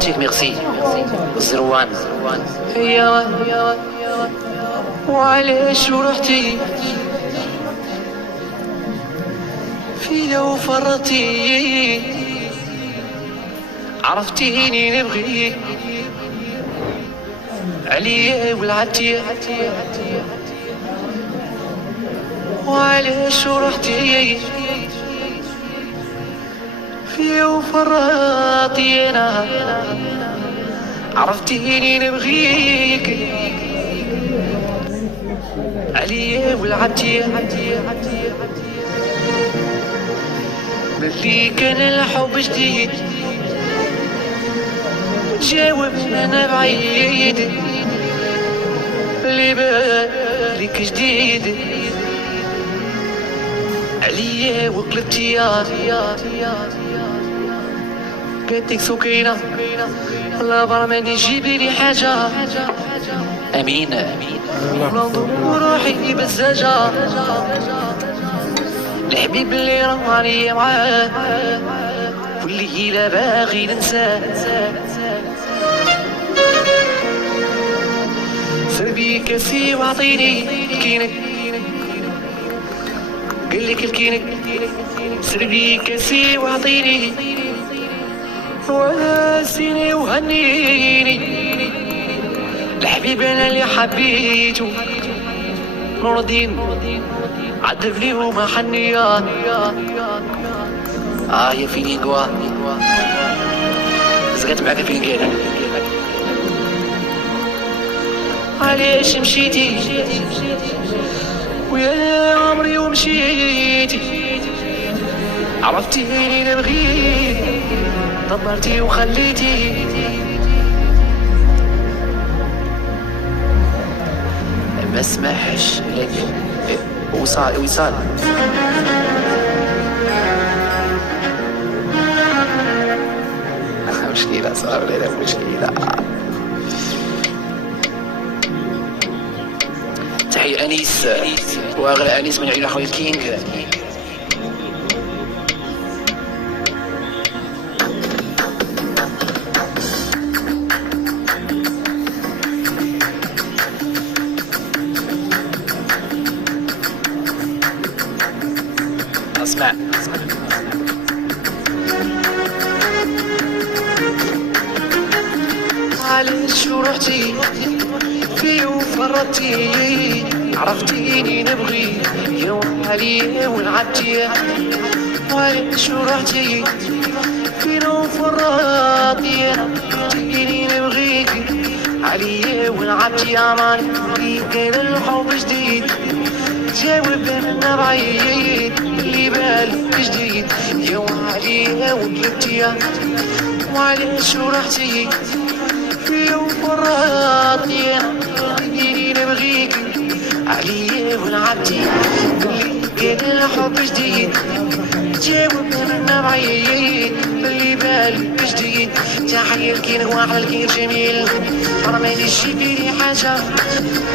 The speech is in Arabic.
تيك ميرسي زروان يا وعليش ورحتي فيا وفرطي عرفتيني نبغي عليا ولعتي وعليش ورحتي فيا وفرطي انا عرفتيني نبغيك عليا ولعتي ملي كان الحب جديد جاوب انا بعيد اللي بالك جديد عليا وقلبتي يا قدك سكينة الله برماني جيبي لي حاجة امين ننظر روحي بالزجاجة الحبيب اللي رماني معاه كل ليلة باغي ننساه سربي كاسي واعطيني الكينك قلك الكينك سربي كاسي واعطيني واسيني وهنيني الحبيب انا اللي حبيته نور الدين عذب لي وما حنيان يا فيلينغوا زغت معاك فيلينغيلا علاش مشيتي ويا عمري ومشيتي عرفتيني نبغيك دمرتي وخليتي ما اسمحش لك وصال مشكلة صار لنا مشكلة. تحية أنيس وأغلى أنيس من عيون أخوي الكينج. اسمع علاش ورحتي في وفرطتي عرفتيني نبغي يوم عليا ولعبتي وعلاش ورحتي فين وفرطتي عرفتيني نبغيك عليا ولعبتي عماني كان الحب جديد جاوب انا بعيد اللي بالك جديد يوم عليا وقلبتي وعلاش ورحتي في وفرطتي عرفتيني نبغيك عليا ولعبتي اللي كان الحب جديد جاوب انا بعيد اللي بالك جديد. تحية الكينغ واحد الكينغ جميل رماني الشيبي لي حاجة